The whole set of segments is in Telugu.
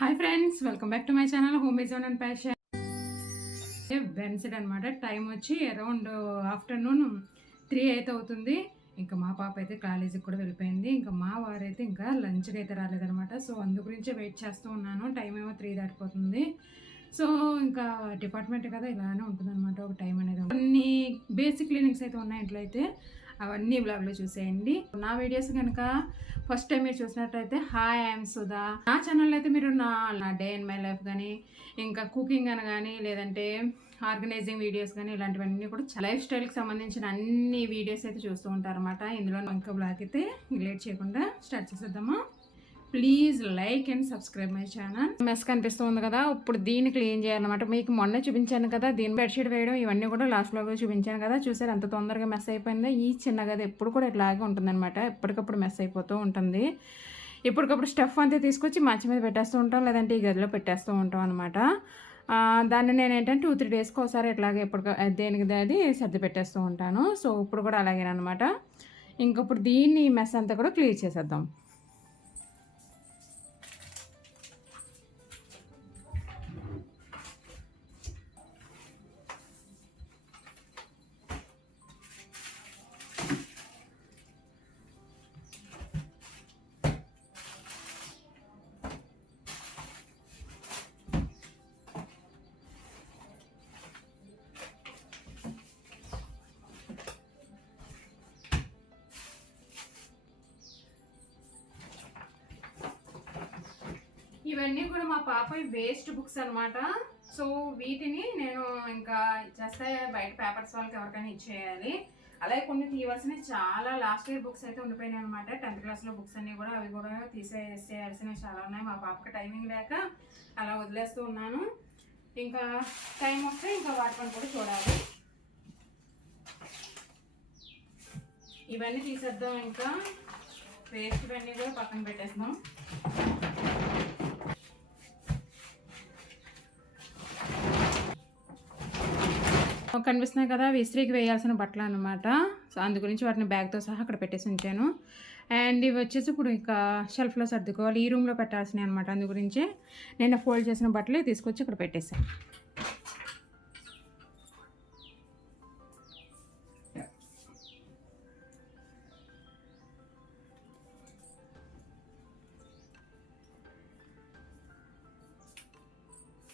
Hi friends, welcome back to my channel home zone and passion. Wednesday అనమాట. టైం వచ్చి అరౌండ్ ఆఫ్టర్నూన్ 3 అయితే అవుతుంది. ఇంకా మా పాప అయితే కాలేజీకి కూడా వెళ్ళిపోయింది. ఇంకా మా వారైతే ఇంకా లంచ్కి అయితే రాలేదనమాట. సో అందు గురించే వెయిట్ చేస్తూ ఉన్నాను. టైం ఏమో 3 దాటిపోతుంది. సో ఇంకా డిపార్ట్మెంట్ కదా, ఇలానే ఉంటుందన్నమాట ఒక టైం అనేది. కొన్ని బేసిక్ క్లీనింగ్స్ అయితే ఉన్నాయి ఇంట్లో అయితే, అవన్నీ బ్లాగ్లో చూసేయండి. నా వీడియోస్ కనుక ఫస్ట్ టైం మీరు చూసినట్టయితే హాయ్ ఐఎమ్ సుధా. నా ఛానల్ అయితే మీరు నా డే అండ్ మై లైఫ్ కానీ, ఇంకా కుకింగ్ అని కానీ, లేదంటే ఆర్గనైజింగ్ వీడియోస్ కానీ, ఇలాంటివన్నీ కూడా లైఫ్ స్టైల్కి సంబంధించిన అన్ని వీడియోస్ అయితే చూస్తూ ఉంటారన్నమాట. ఇందులో ఇంకా బ్లాగ్ అయితే లేట్ చేయకుండా స్టార్ట్ చేసేద్దామా. Please like and subscribe my channel. Mess కనిపిస్తుంది కదా, ఇప్పుడు దీన్ని క్లీన్ చేయాలన్నమాట. మీకు మొన్న చూపించాను కదా, దీని బెడ్షీట్ వేయడం ఇవన్నీ కూడా లాస్ట్ బ్లాగ్లో చూపించాను కదా. చూసారు ఎంత తొందరగా మెస్ అయిపోయిందో. ఈ చిన్న గది ఎప్పుడు కూడా ఇట్లాగే ఉంటుందన్నమాట. ఎప్పటికప్పుడు మెస్ అయిపోతూ ఉంటుంది. ఇప్పటికప్పుడు స్టఫ్ అంతా తీసుకొచ్చి మంచం మీద పెట్టేస్తూ ఉంటాం, లేదంటే ఈ గదిలో పెట్టేస్తూ ఉంటాం అనమాట. దాన్ని నేను ఏంటంటే 2-3 డేస్కి ఒకసారి ఇట్లాగే ఎప్పుడు దేనికి అది సర్ది పెట్టేస్తూ ఉంటాను. సో ఇప్పుడు కూడా అలాగేనమాట. ఇంకప్పుడు దీన్ని మెస్ అంతా కూడా క్లియర్ చేసేద్దాం. ఇవన్నీ కూడా మా పాప వేస్ట్ బుక్స్ అనమాట. సో వీటిని నేను ఇంకా చేస్తే బయట పేపర్స్ వాళ్ళకి ఎవరికైనా ఇచ్చేయాలి. అలాగే కొన్ని తీయవలసినవి చాలా లాస్ట్ ఇయర్ బుక్స్ అయితే ఉండిపోయినాయి అనమాట. 10th క్లాస్లో బుక్స్ అన్నీ కూడా అవి కూడా తీసేయాల్సినవి చాలా ఉన్నాయి. మా పాపకి టైమింగ్ లేక అలా వదిలేస్తూ ఉన్నాను. ఇంకా టైం వస్తే ఇంకా వాటి పని కూడా చూడాలి. ఇవన్నీ తీసేద్దాం. ఇంకా వేస్ట్ ఇవన్నీ కూడా పక్కన పెట్టేస్తాం. కనిపిస్తున్నాయి కదా, విస్త్రీకి వేయాల్సిన బట్టలు అనమాట. సో అందు గురించి వాటిని బ్యాగ్తో సహా అక్కడ పెట్టేసి ఉంచాను. అండ్ ఇవి వచ్చేసి ఇప్పుడు ఇంకా షెల్ఫ్లో సర్దుకోవాలి. ఈ రూమ్లో పెట్టాల్సినవి అనమాట. అందు గురించి నేను ఫోల్డ్ చేసిన బట్టలు తీసుకొచ్చి ఇక్కడ పెట్టేసాను.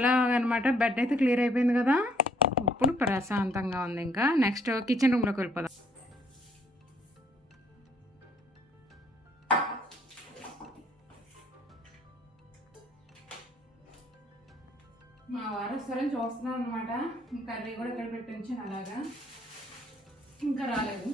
అలాగనమాట. బెడ్ అయితే క్లియర్ అయిపోయింది కదా, ఇప్పుడు ప్రశాంతంగా ఉంది. ఇంకా నెక్స్ట్ కిచెన్ రూమ్లోకి వెళ్ళిపోదాం. మా వారు వస్తారని చూస్తున్నాను అనమాట. కర్రీ కూడా ఇక్కడ పెట్టించాను, అలాగా ఇంకా రాలేదు.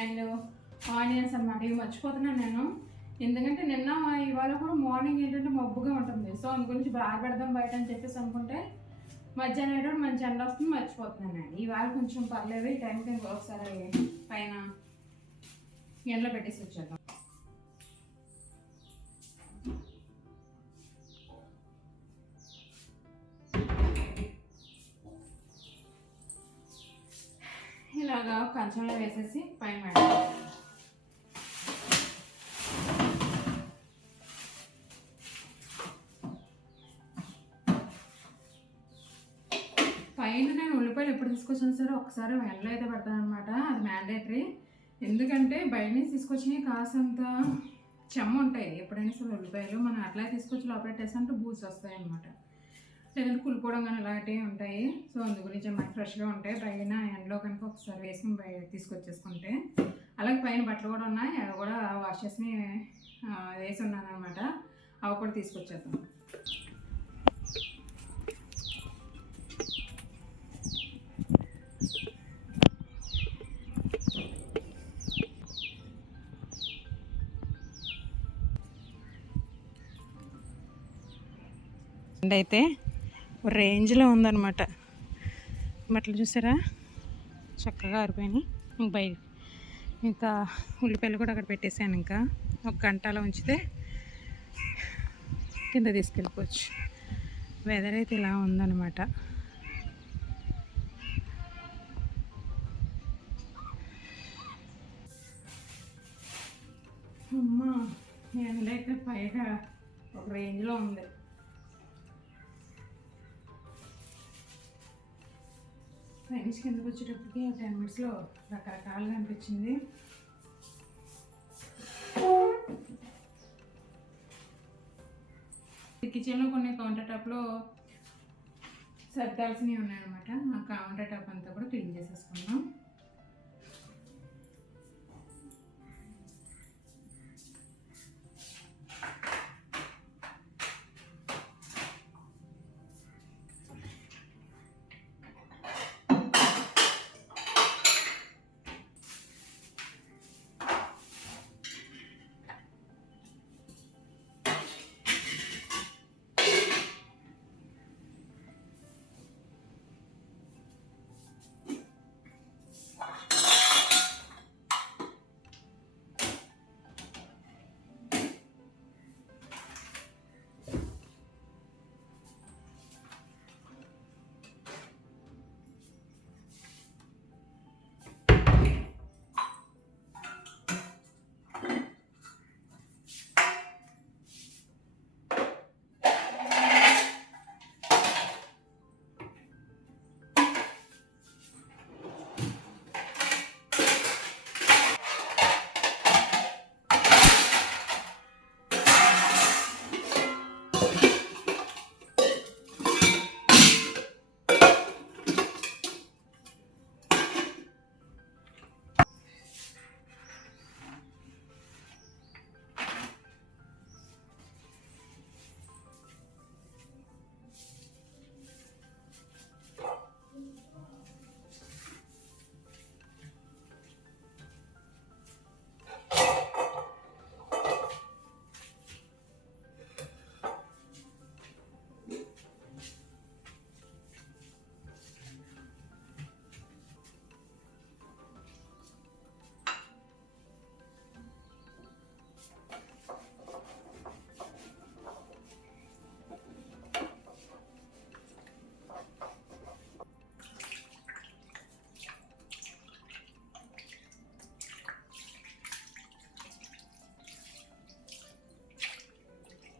అండ్ ఆనియన్స్ అనమాట, ఇవి మర్చిపోతున్నాను నేను. ఎందుకంటే నిన్న ఇవాళ కూడా మార్నింగ్ ఏంటంటే మబ్బుగా ఉంటుంది. సో అందు గురించి బాగా పెడదాం బయట అని చెప్పేసి అనుకుంటే మధ్యాహ్నం మంచి ఎండ వస్తుంది, మర్చిపోతున్నాను నేను. ఇవాళ కొంచెం పర్లేదు, ఈ టైంకి ఒకసారి పైన ఎండలో పెట్టేసి వచ్చేద్దాం. ఇలాగా కంచంలో వేసేసి పైన పెడతాం. పైన నేను ఉల్లిపాయలు ఎప్పుడు తీసుకొచ్చాను సరే ఒకసారి ఎండలో అయితే పెడతాను అనమాట. అది మ్యాండేటరీ. ఎందుకంటే బయట నుంచి తీసుకొచ్చినవి కాసంత చెమ్మ ఉంటాయి. ఎప్పుడైనా సరే ఉల్లిపాయలు మనం అట్లా తీసుకొచ్చి లోపల పెట్టేసంటే బూజు వస్తాయి అనమాట. లేదంటే కులిపోవడం కానీ అలాంటివి ఉంటాయి. సో అందు గురించి మనకి ఫ్రెష్గా ఉంటాయి. పైన ఎండలో కనుక ఒకసారి వేసుకుని బయట తీసుకొచ్చేసుకుంటే. అలాగే పైన బట్టలు కూడా ఉన్నాయి, అవి కూడా వాష్ చేసి వేసి ఉన్నాను అనమాట. అవి కూడా తీసుకొచ్చేద్దాం. అయితే రేంజ్లో ఉందన్నమాట. బట్టలు చూసారా చక్కగా ఆరిపోయినాయి. ఇంక బయట ఇంకా ఉల్లిపాయలు కూడా అక్కడ పెట్టేసాను. ఇంకా 1 గంట అలా ఉంచితే కింద తీసుకెళ్ళిపోవచ్చు. వెదర్ అయితే ఇలా ఉందన్నమాట. అమ్మ ఎండైతే పైగా ఒక రేంజ్లో ఉంది. ఫైనల్స్ కిందకి వచ్చేటప్పటికి 10 మినిట్స్లో రకరకాలుగా అనిపించింది. కిచెన్లో కొన్ని కౌంటర్ టాప్లో సర్దాల్సినవి ఉన్నాయన్నమాట. ఆ కౌంటర్ టాప్ అంతా కూడా క్లీన్ చేసేసుకున్నాం.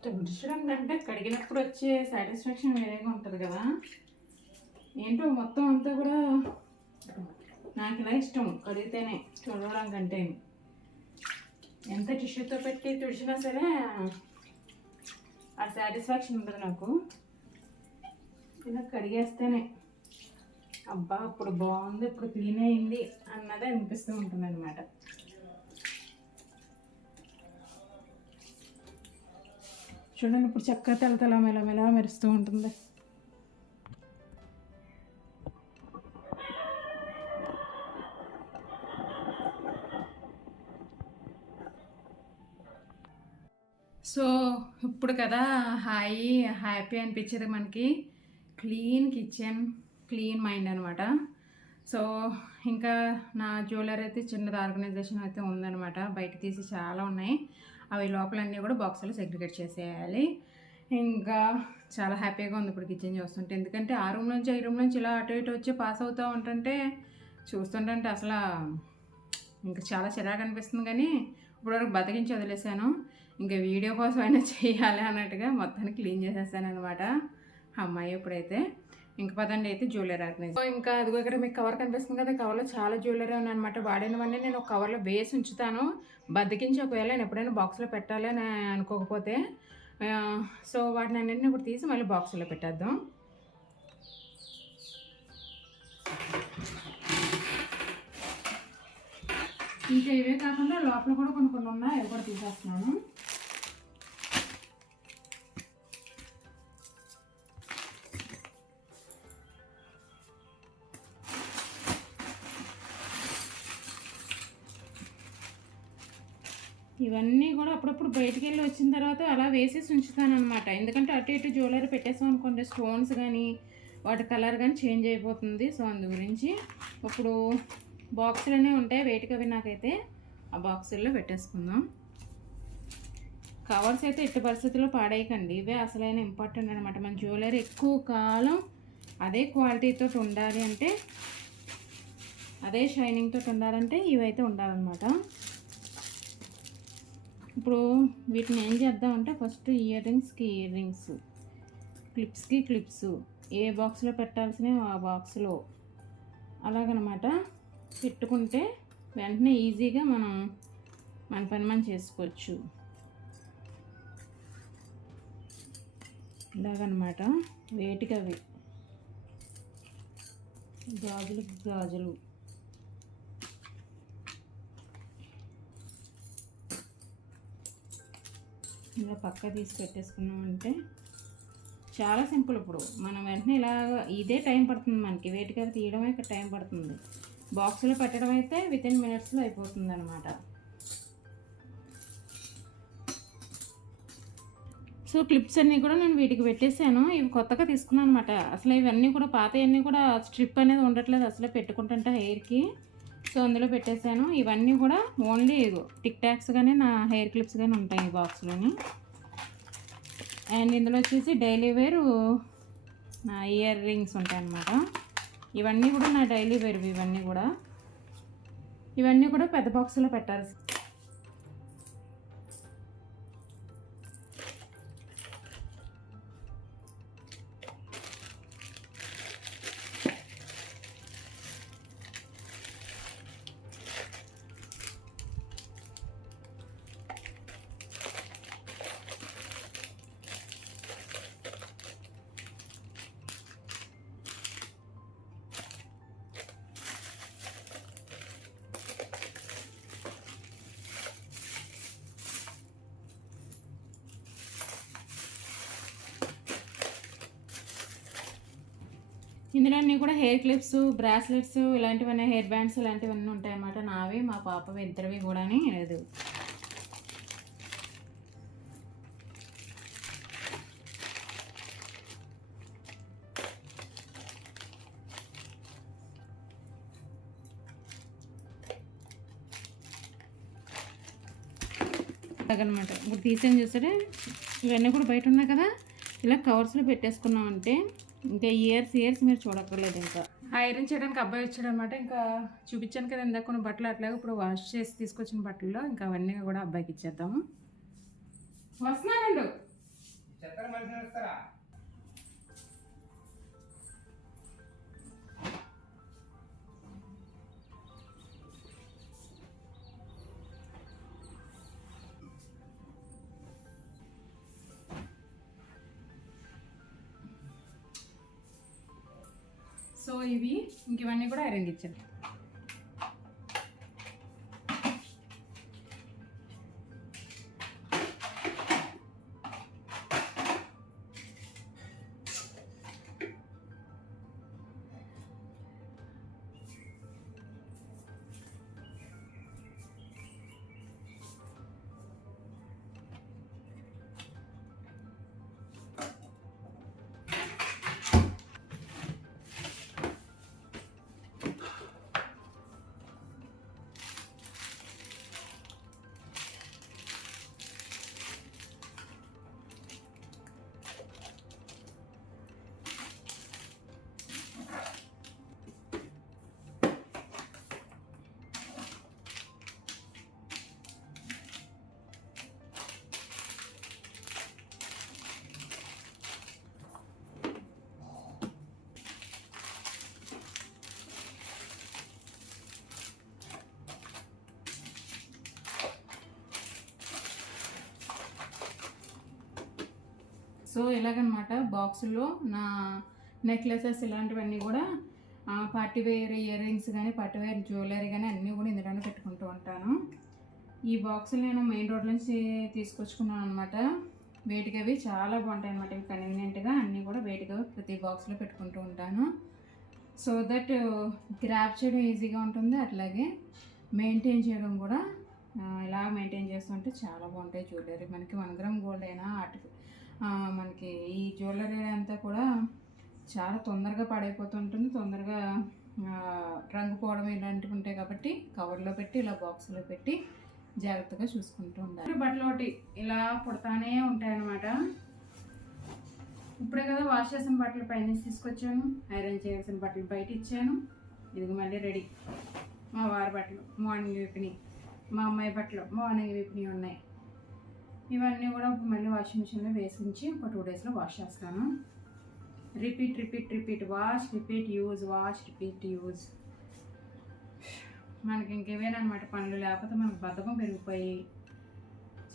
తుడచడం కంటే కడిగినప్పుడు వచ్చే సాటిస్ఫాక్షన్ వేరేగా ఉంటుంది కదా. ఏంటో మొత్తం అంతా కూడా నాకు ఇలా ఇష్టం కడిగితేనే, తుడవడం కంటే. ఎంత టిష్యూతో పెట్టి తుడిచినా సరే ఆ సాటిస్ఫాక్షన్ ఉండదు నాకు. ఇలా కడిగేస్తేనే అబ్బా ఇప్పుడు బాగుంది, ఇప్పుడు క్లీన్ అయింది అన్నదే అనిపిస్తూ ఉంటుంది అనమాట. చూడండి ఇప్పుడు చక్కగా తెల్ల మెలమెలా మెరుస్తూ ఉంటుంది. సో ఇప్పుడు కదా హ్యాపీ అనిపించేది మనకి. క్లీన్ కిచెన్, క్లీన్ మైండ్ అనమాట. సో ఇంకా నా జ్యువెలరీ అయితే చిన్నది ఆర్గనైజేషన్ అయితే ఉందన్నమాట. బయట తీసి చాలా ఉన్నాయి. అవి లోపలన్నీ కూడా బాక్సులు సెగ్రిగేట్ చేసేయాలి. ఇంకా చాలా హ్యాపీగా ఉంది ఇప్పుడు కిచెన్ చూస్తుంటే. ఎందుకంటే ఆ రూమ్ నుంచి ఈ రూమ్ నుంచి ఇలా అటు ఇటు వచ్చి పాస్ అవుతూ ఉంటుంటే చూస్తుంటే అసలు ఇంకా చాలా చిరాకు అనిపిస్తుంది. కానీ ఇప్పటివరకు బతికించి వదిలేసాను. ఇంకా వీడియో కోసం అయినా చేయాలి అన్నట్టుగా మొత్తాన్ని క్లీన్ చేసేసాను అనమాట. అమ్మాయి ఇప్పుడైతే ఇంక పదండి అయితే జ్యువెలరీ ఆర్గనైజ్. ఇంకా అదిగో ఇక్కడ మీకు కవర్ కనిపిస్తుంది కదా, కవర్లో చాలా జ్యువెలరీ ఉన్నాయన్నమాట. వాడినవన్నీ నేను ఒక కవర్లో వేసి ఉంచుతాను. బద్దకించి ఒకవేళ నేను ఎప్పుడైనా బాక్స్లో పెట్టాలి అని అనుకోకపోతే. సో వాటిని అన్నింటినీ ఇప్పుడు తీసి మళ్ళీ బాక్స్లో పెట్టేద్దాం. ఇంకా ఇవే కాకుండా లోపల కూడా కొన్ని ఉన్నాయి, అవి కూడా తీసేస్తున్నాను. ఇవన్నీ కూడా అప్పుడప్పుడు బయటికి వెళ్ళి వచ్చిన తర్వాత అలా వేసేసి ఉంచుతాను అనమాట. ఎందుకంటే అటు ఇటు జ్యువెలరీ పెట్టేసాం అనుకోండి, స్టోన్స్ కానీ వాటి కలర్ కానీ చేంజ్ అయిపోతుంది. సో అందు గురించి ఇప్పుడు బాక్సులనే ఉంటాయి వెయిట్కి అవి. నాకైతే ఆ బాక్సుల్లో పెట్టేసుకుందాం. కవర్స్ అయితే ఎట్టి పరిస్థితుల్లో పాడేయకండి. ఇవే అసలైన ఇంపార్టెంట్ అనమాట. మన జ్యువెలరీ ఎక్కువ కాలం అదే క్వాలిటీతో ఉండాలి అంటే, అదే షైనింగ్తో ఉండాలంటే ఇవైతే ఉండాలన్నమాట. ఇప్పుడు వీటిని ఏం చేద్దామంటే ఫస్ట్ ఇయర్ రింగ్స్కి క్లిప్స్ ఏ బాక్స్లో పెట్టాల్సినవి ఆ బాక్స్లో అలాగనమాట పెట్టుకుంటే వెంటనే ఈజీగా మనం మన పని మనం చేసుకోవచ్చు. ఇలాగనమాట వేటికి అవి గాజులు ఇలా పక్క తీసి పెట్టేసుకున్నామంటే చాలా సింపుల్. ఇప్పుడు మనం వెంటనే ఇలాగ ఇదే టైం పడుతుంది మనకి, వేటికి అవి తీయడమే ఇక్కడ టైం పడుతుంది. బాక్సులో పెట్టడం అయితే వితిన్ మినిట్స్లో అయిపోతుంది అనమాట. సో క్లిప్స్ అన్నీ కూడా నేను వీటికి పెట్టేశాను. ఇవి కొత్తగా తీసుకున్నాను అనమాట. అసలు ఇవన్నీ కూడా పాతవన్నీ కూడా స్ట్రిప్ అనేది ఉండట్లేదు అసలు పెట్టుకుంటుంటే హెయిర్కి. సో అందులో పెట్టేశాను. ఇవన్నీ కూడా ఓన్లీ టిక్ టాక్స్ కానీ నా హెయిర్ క్లిప్స్ కానీ ఉంటాయి ఈ బాక్స్లోని. అండ్ ఇందులో వచ్చేసి డైలీ వేరు నా ఇయర్ రింగ్స్ ఉంటాయి అన్నమాట. ఇవన్నీ కూడా నా డైలీ వేరు. ఇవన్నీ కూడా పెద్ద బాక్స్లో పెట్టాలి. ఇందులో అన్నీ కూడా హెయిర్ క్లిప్స్, బ్రాస్లెట్స్, ఇలాంటివన్నీ హెయిర్ బ్యాండ్స్ ఇలాంటివన్నీ ఉంటాయన్నమాట. నావి మా పాపవి ఇద్దరివి కూడా లేదు. అలాగనమాట. ఇప్పుడు తీసేం చూసారే ఇవన్నీ కూడా బయట ఉన్నాయి కదా, ఇలా కవర్స్లో పెట్టేసుకున్నామంటే ఇంకా ఇయర్స్ మీరు చూడక్కర్లేదు. ఇంకా ఐరన్ చేయడానికి అబ్బాయి వచ్చాడు అనమాట. ఇంకా చూపించాను కదా ఇందాక కొన్ని బట్టలు, అట్లాగే ఇప్పుడు వాష్ చేసి తీసుకొచ్చిన బట్టల్లో ఇంకా అవన్నీ కూడా అబ్బాయికి ఇచ్చేద్దాము. వస్తున్నానండు. సో ఇవన్నీ కూడా ఐరన్కి ఇచ్చాను. సో ఇలాగనమాట బాక్సుల్లో నా నెక్లెసెస్ ఇలాంటివన్నీ కూడా పార్టీ వేర్ ఇయర్ రింగ్స్ కానీ పార్టీ వేర్ జ్యువెలరీ కానీ అన్నీ కూడా ఇందులోనే పెట్టుకుంటూ ఉంటాను. ఈ బాక్సులు నేను మెయిన్ రోడ్ నుంచి తీసుకొచ్చుకున్నాను అనమాట. వేటికి అవి చాలా బాగుంటాయి అనమాట. ఇవి కన్వీనియంట్గా అన్నీ కూడా వేటిగా ప్రతి బాక్స్లో పెట్టుకుంటూ ఉంటాను. సో దట్ గ్రాప్ చేయడం ఈజీగా ఉంటుంది, అట్లాగే మెయింటైన్ చేయడం కూడా ఇలా మెయింటైన్ చేస్తుంటే చాలా బాగుంటాయి జ్యువెలరీ. మనకి 1 గ్రామ్ గోల్డ్ అయినా మనకి ఈ జ్యువెలరీ అంతా కూడా చాలా తొందరగా పాడైపోతుంటుంది, తొందరగా రంగు పోవడం ఇలాంటివి ఉంటాయి. కాబట్టి కవర్లో పెట్టి ఇలా బాక్స్లో పెట్టి జాగ్రత్తగా చూసుకుంటూ ఉండాలి. బట్టలు ఒకటి ఇలా పుడతానే ఉంటాయన్నమాట. ఇప్పుడే కదా వాష్ చేసిన బట్టలు పైన తీసుకొచ్చాను, ఐరన్ చేయాల్సిన బట్టలు బయట ఇచ్చాను. ఇది మళ్ళీ రెడీ. మా వారి బట్టలు మార్నింగ్ విప్పినాయి, మా అమ్మాయి బట్టలు మార్నింగ్ విప్పినాయి ఉన్నాయి. ఇవన్నీ కూడా మళ్ళీ వాషింగ్ మిషన్లో వేసి ఉంచి ఒక 2 డేస్లో వాష్ చేస్తాను. Repeat wash, repeat use, wash, repeat use. మనకి ఇంకేవేనమాట పనులు, లేకపోతే మనకు బద్ధకం పెరిగిపోయి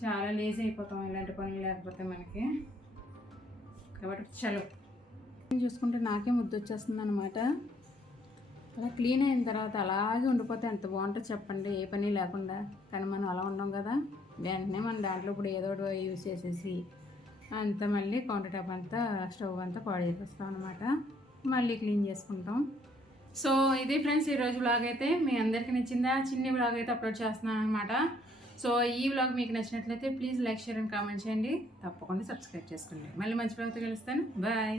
చాలా లేజీ అయిపోతాం ఇలాంటి పనులు లేకపోతే మనకి. కాబట్టి చలో చూసుకుంటే నాకే ముద్దు వచ్చేస్తుంది అనమాట. అలా క్లీన్ అయిన తర్వాత అలాగే ఉండిపోతే ఎంత బాగుంటుంది చెప్పండి, ఏ పని లేకుండా. కానీ మనం అలా ఉండం కదా, వెంటనే మనం దాంట్లో ఇప్పుడు ఏదో ఒకటి యూజ్ చేసేసి అంతా మళ్ళీ కౌంటర్ టాప్ అంతా స్టవ్ అంతా పాడు చేసేస్తాం అనమాట. మళ్ళీ క్లీన్ చేసుకుంటాం. సో ఇది ఫ్రెండ్స్ ఈరోజు వ్లాగ్ అయితే మీ అందరికీ నచ్చిందా? చిన్ని వ్లాగ్ అయితే అప్లోడ్ చేస్తున్నాను అనమాట. సో ఈ వ్లాగ్ మీకు నచ్చినట్లయితే please like, share and comment చేయండి. తప్పకుండా సబ్స్క్రైబ్ చేసుకోండి. మళ్ళీ మంచి వ్లాగ్తో కలుస్తాను. బాయ్.